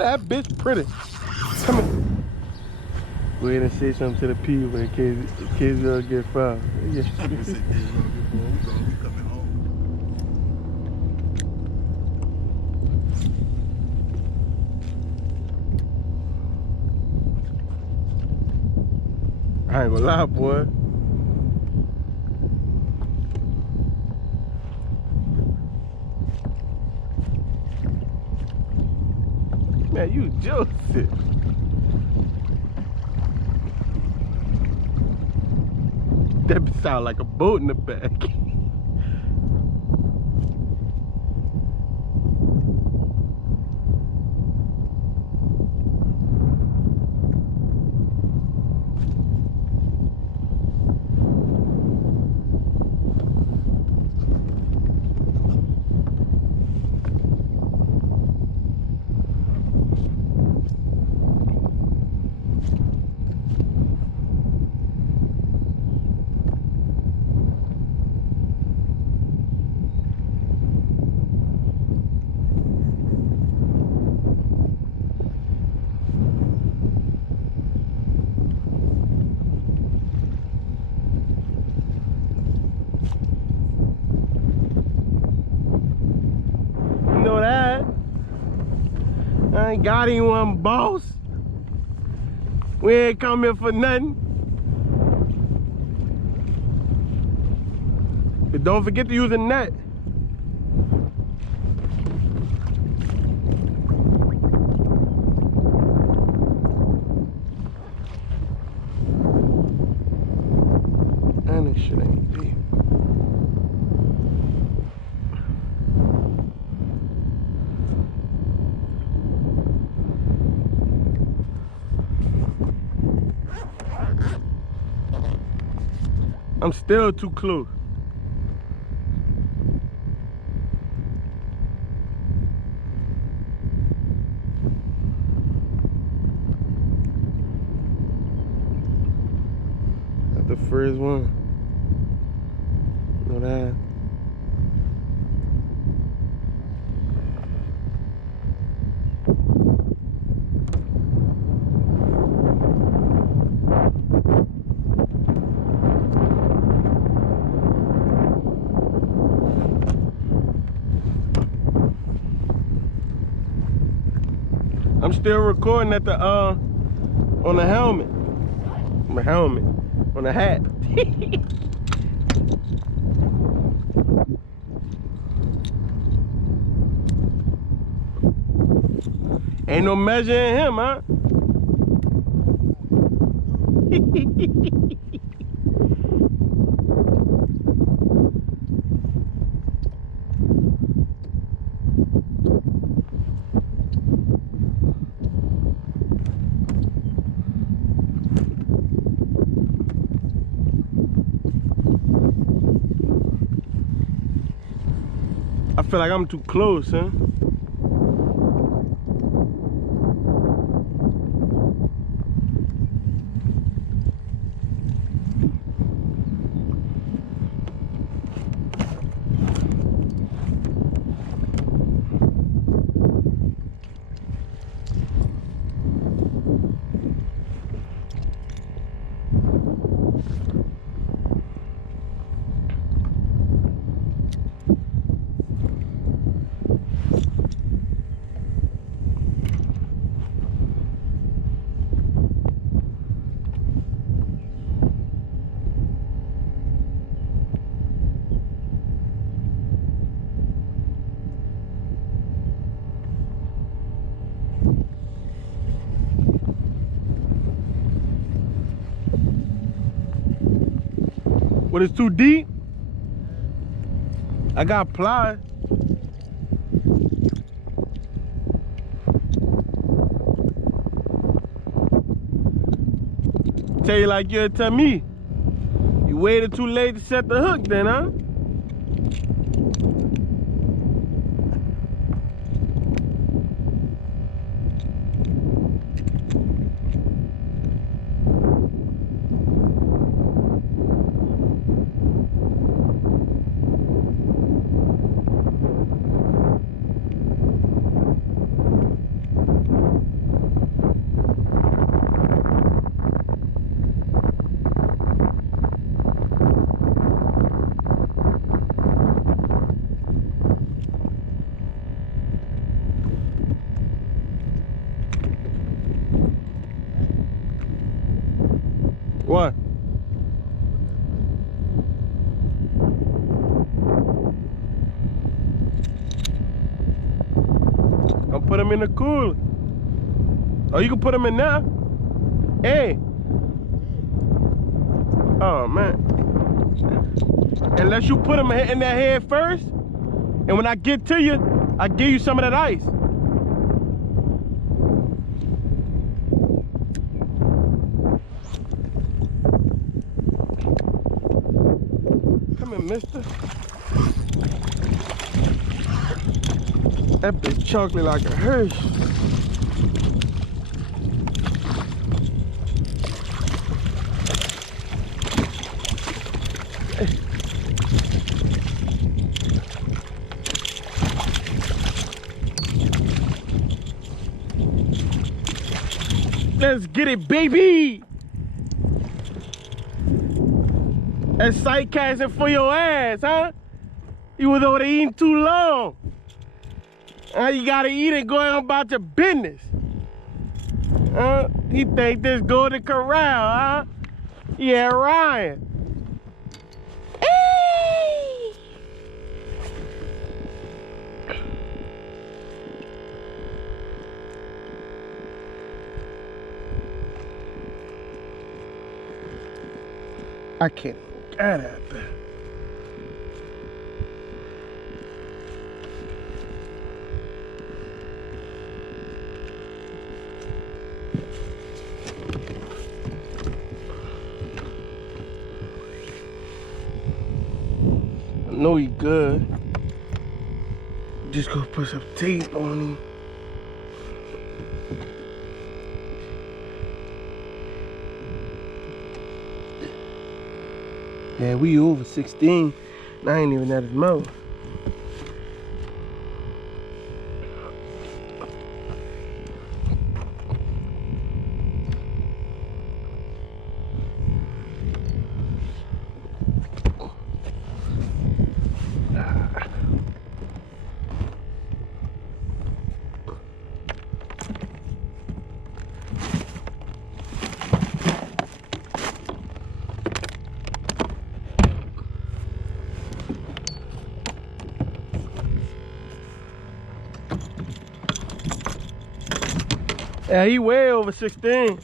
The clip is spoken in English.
that bitch pretty. Come here. Go ahead and say something to the people in case you don't get fouled. Yeah. I ain't gonna lie, boy. Man, you Joseph. That sound like a boat in the back. I ain't got anyone, boss. We ain't come here for nothing. But don't forget to use a net. And this shit ain't deep. I'm still too close. That's the first one. Know that. I'm still recording at the on the helmet. My helmet. On the hat. Ain't no measuring him, huh? I feel like I'm too close, huh? What is too deep? I got pliers. Tell you like you'll tell me. You waited too late to set the hook then, huh? Put them in the cooler. Oh, you can put them in now? Hey. Oh, man. Unless you put them in that head first, and when I get to you, I give you some of that ice. Come here, mister. That bitch chocolate like a Hershey. Let's get it, baby! That's sight casting for your ass, huh? You was over there eating too long. You gotta eat and go on about your business. He think this Golden Corral, huh? Yeah, Ryan. Hey! I can't get at that. I know he good. Just gonna put some tape on him. Yeah, we over 16. I ain't even at his mouth. Yeah, he way over 16.